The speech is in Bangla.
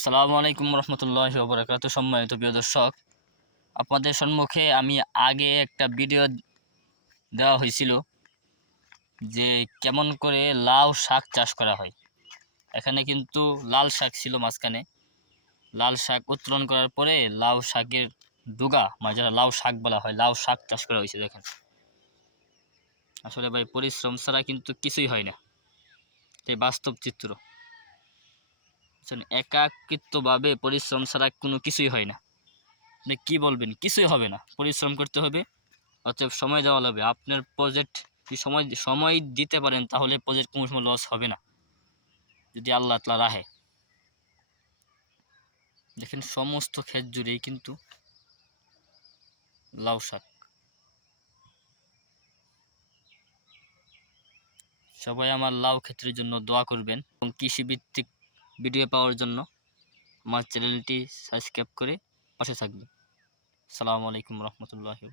আসসালামু আলাইকুম রহমতুল্লাহি ওয়া বারাকাতুহু। সম্মানিত প্রিয় দর্শক, আপনাদের সম্মুখে আমি আগে একটা ভিডিও দেওয়া হয়েছিল যে কেমন করে লাউ শাক চাষ করা হয়। এখানে কিন্তু লাল শাক ছিল মাঝখানে। লাল শাক উত্তোলন করার পরে লাউ শাকের ডুগা, মানে যেটা লাউ শাক বলা হয়, লাউ শাক চাষ করা হয়েছে। দেখেন, আসলে ভাই পরিশ্রম ছাড়া কিন্তু কিছুই হয় না। এই বাস্তব চিত্র। একাকিত্বভাবে পরিশ্রম ছাড়া কোনো কিছুই হয় না। আপনি কি বলবেন? কিছুই হবে না, পরিশ্রম করতে হবে, অতএব সময় দেওয়া লাগবে। আপনার প্রজেক্ট যদি সময় সময় দিতে পারেন তাহলে প্রজেক্ট কোনো সময় লস হবে না, যদি আল্লাহ তাআলা রাহে। দেখেন সমস্ত ক্ষেত জুড়েই কিন্তু লাউ শাক। সবাই আমার লাউ ক্ষেতের জন্য দোয়া করবেন এবং কৃষিভিত্তিক ভিডিও পাওয়ার জন্য আমার চ্যানেলটি সাবস্ক্রাইব করে পাশে থাকবেন। আসসালামু আলাইকুম রহমতুল্লাহি।